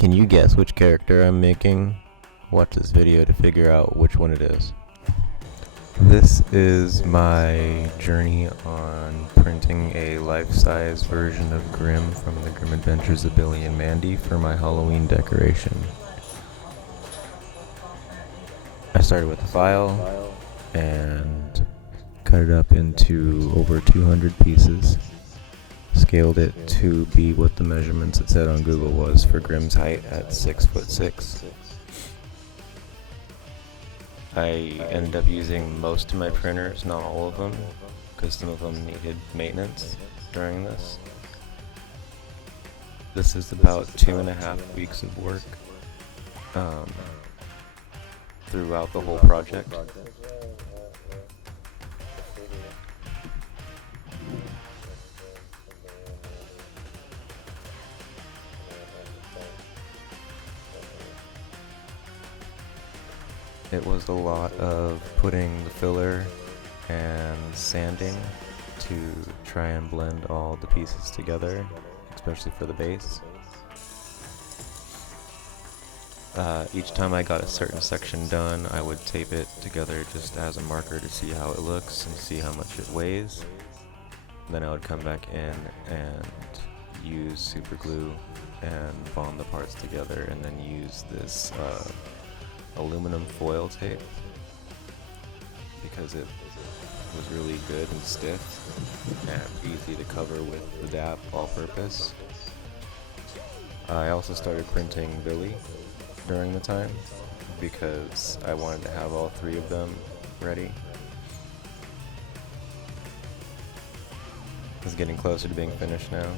Can you guess which character I'm making? Watch this video to figure out which one it is. This is my journey on printing a life-size version of Grimm from the Grim Adventures of Billy and Mandy for my Halloween decoration. I started with a file and cut it up into over 200 pieces. Scaled it to be what the measurements it said on Google was for Grimm's height at 6'6". I ended up using most of my printers, not all of them, because some of them needed maintenance during this. This is about 2.5 weeks of work throughout the whole project. It was a lot of putting the filler and sanding to try and blend all the pieces together, especially for the base. Each time I got a certain section done, I would tape it together just as a marker to see how it looks and see how much it weighs. Then I would come back in and use super glue and bond the parts together, and then use this aluminum foil tape because it was really good and stiff and easy to cover with the DAP all-purpose. I also started printing Billy during the time because I wanted to have all three of them ready. It's getting closer to being finished now.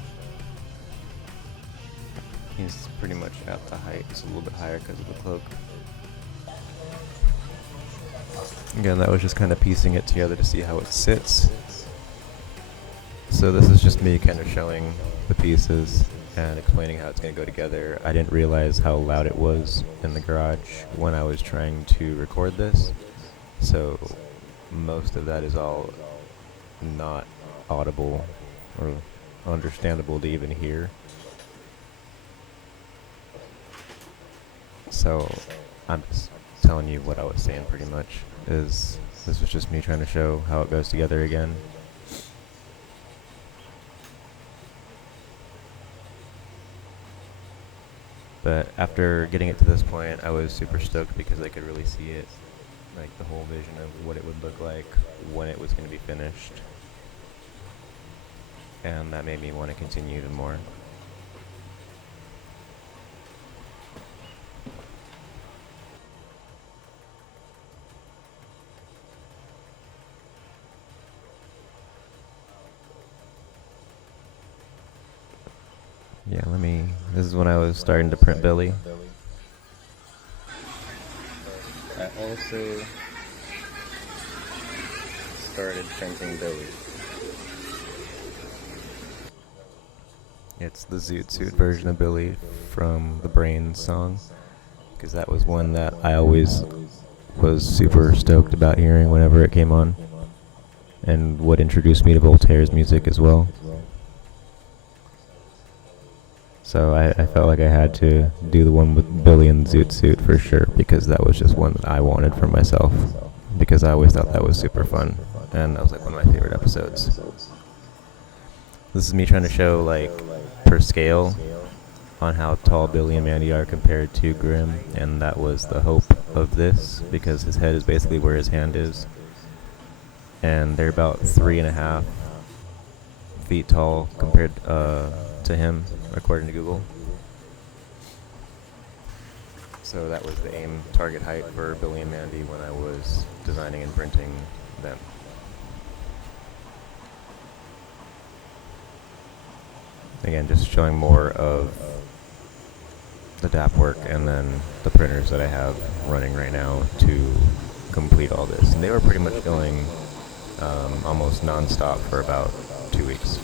He's pretty much at the height. He's a little bit higher because of the cloak. Again, that was just kind of piecing it together to see how it sits. So this is just me kind of showing the pieces and explaining how it's going to go together. I didn't realize how loud it was in the garage when I was trying to record this. So most of that is all not audible or understandable to even hear. So I'm just telling you what I was saying pretty much. This was just me trying to show how it goes together again. But after getting it to this point, I was super stoked because I could really see it, like the whole vision of what it would look like when it was going to be finished. And that made me want to continue even more. Yeah, this is when I was starting to print Billy. I also started printing Billy. It's the Zoot Suit version of Billy from the Brains song, because that was one that I always was super stoked about hearing whenever it came on, and what introduced me to Voltaire's music as well. So I felt like I had to do the one with Billy and Zoot Suit for sure, because that was just one that I wanted for myself, because I always thought that was super fun, and that was like one of my favorite episodes. This is me trying to show, like, per scale on how tall Billy and Mandy are compared to Grimm, and that was the hope of this, because his head is basically where his hand is, and they're about 3.5 feet tall compared to him, according to Google. So that was the aim target height for Billy and Mandy when I was designing and printing them. Again, just showing more of the DAP work and then the printers that I have running right now to complete all this. And they were pretty much going almost non-stop for about 2 weeks.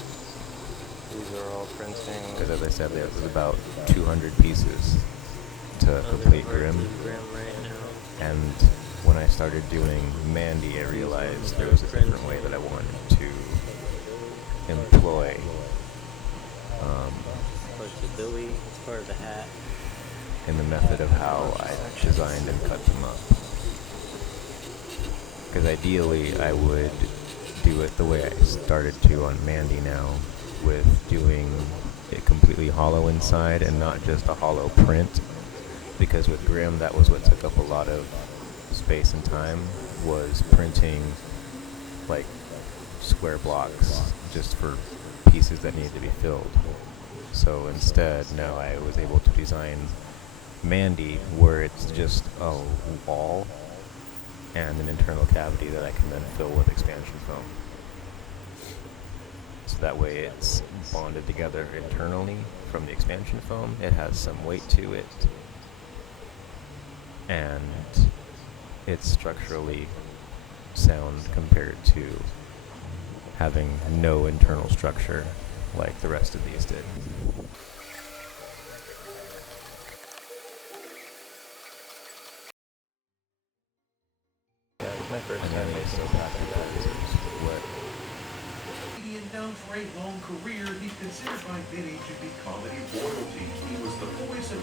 These are all printing, because as I said, there was about 200 pieces to complete Grimm. And when I started doing Mandy, I realized there was a different way that I wanted to employ Parts of Billy, it's part of the hat. in the method of how I designed and cut them up. Because ideally I would do it the way I started to on Mandy now, with doing it completely hollow inside and not just a hollow print. Because with Grimm, that was what took up a lot of space and time, was printing like square blocks just for pieces that needed to be filled. So instead, now I was able to design Mandy where it's just a wall and an internal cavity that I can then fill with expansion foam. So that way it's bonded together internally from the expansion foam. It has some weight to it, and it's structurally sound compared to having no internal structure like the rest of these did. Yeah, it was my first time I still passed that because it was what. Known for a long career, he's considered by many to be comedy royalty. He was the voice of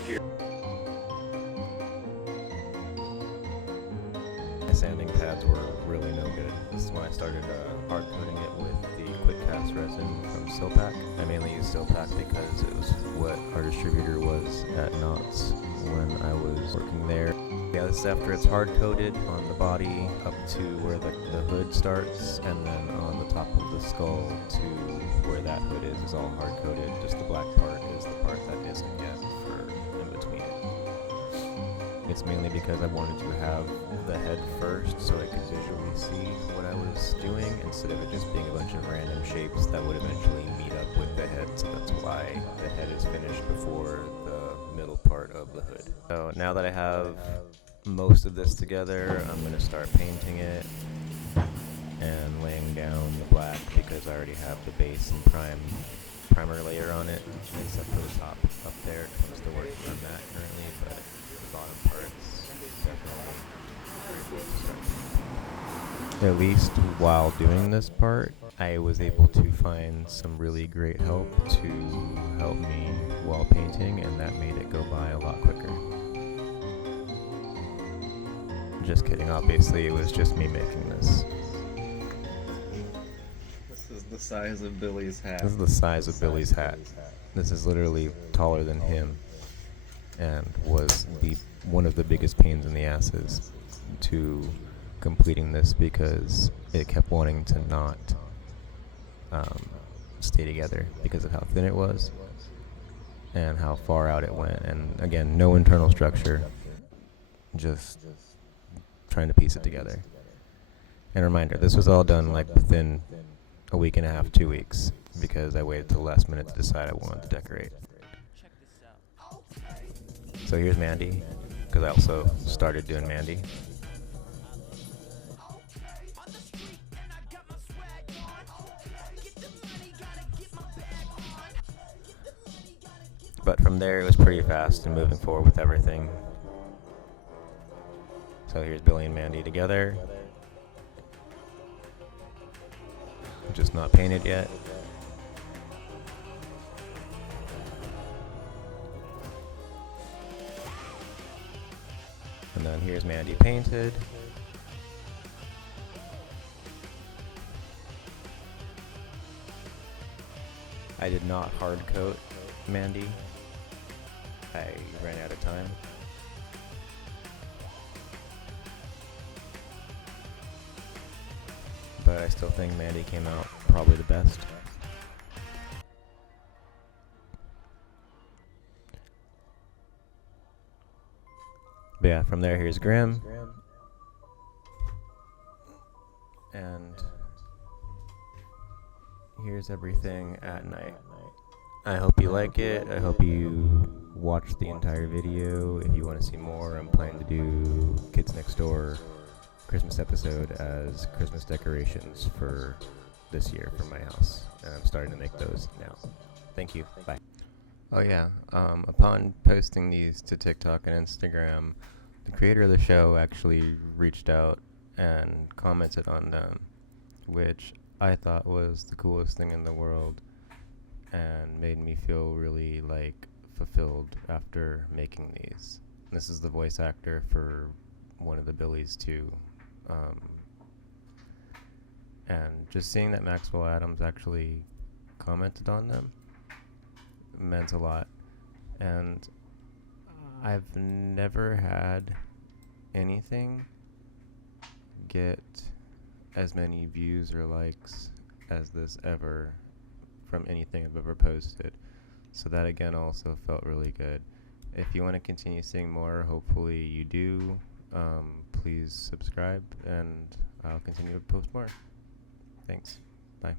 My sanding pads were really no good. This is when I started hard coating it with the quick cast resin from Silpack. I mainly used Silpack because it was what our distributor was at Knott's when I was working there. Yeah, this is after it's hard coated on the body up to where the hood starts, and then on the top of the skull to where that hood is all hard coated. Just the black part is the part that isn't yet for in between it. It's mainly because I wanted to have the head first so I could visually see what I was doing instead of it just being a bunch of random shapes that would eventually meet up with the head. So that's why the head is finished before the middle part of the hood. So now that I have most of this together, I'm going to start painting it and laying down the black because I already have the base and primer layer on it, except for the top up there. I'm still working on that currently, but the bottom part's definitely at least while doing this part, I was able to find some really great help to help me while painting, and that made it go by a lot quicker. Just kidding, obviously it was just me making this. This is the size of Billy's hat. This is the size of Billy's hat. This is literally taller than him, and was one of the biggest pains in the asses to completing this because it kept wanting to not stay together because of how thin it was and how far out it went. And again, no internal structure, just trying to piece it together. And reminder, this was all done like within a week and a half, 2 weeks, because I waited till the last minute to decide I wanted to decorate. So here's Mandy, because I also started doing Mandy. But from there, it was pretty fast and moving forward with everything. So here's Billy and Mandy together. Just not painted yet. And then here's Mandy painted. I did not hard coat Mandy. I ran out of time. But I still think Mandy came out probably the best. But yeah, from there, here's Grimm. And here's everything at night. I hope you like it. I hope you watch the entire video. If you want to see more, I'm planning to do Kids Next Door Christmas episode as Christmas decorations for this year for my house. And I'm starting to make those now. Thank you. Bye. Oh yeah, upon posting these to TikTok and Instagram, the creator of the show actually reached out and commented on them, which I thought was the coolest thing in the world and made me feel really like fulfilled after making these. This is the voice actor for one of the Billies too. And just seeing that Maxwell Adams actually commented on them meant a lot. And I've never had anything get as many views or likes as this ever from anything I've ever posted. So that again also felt really good. If you want to continue seeing more, hopefully you do, please subscribe and I'll continue to post more. Thanks. Bye.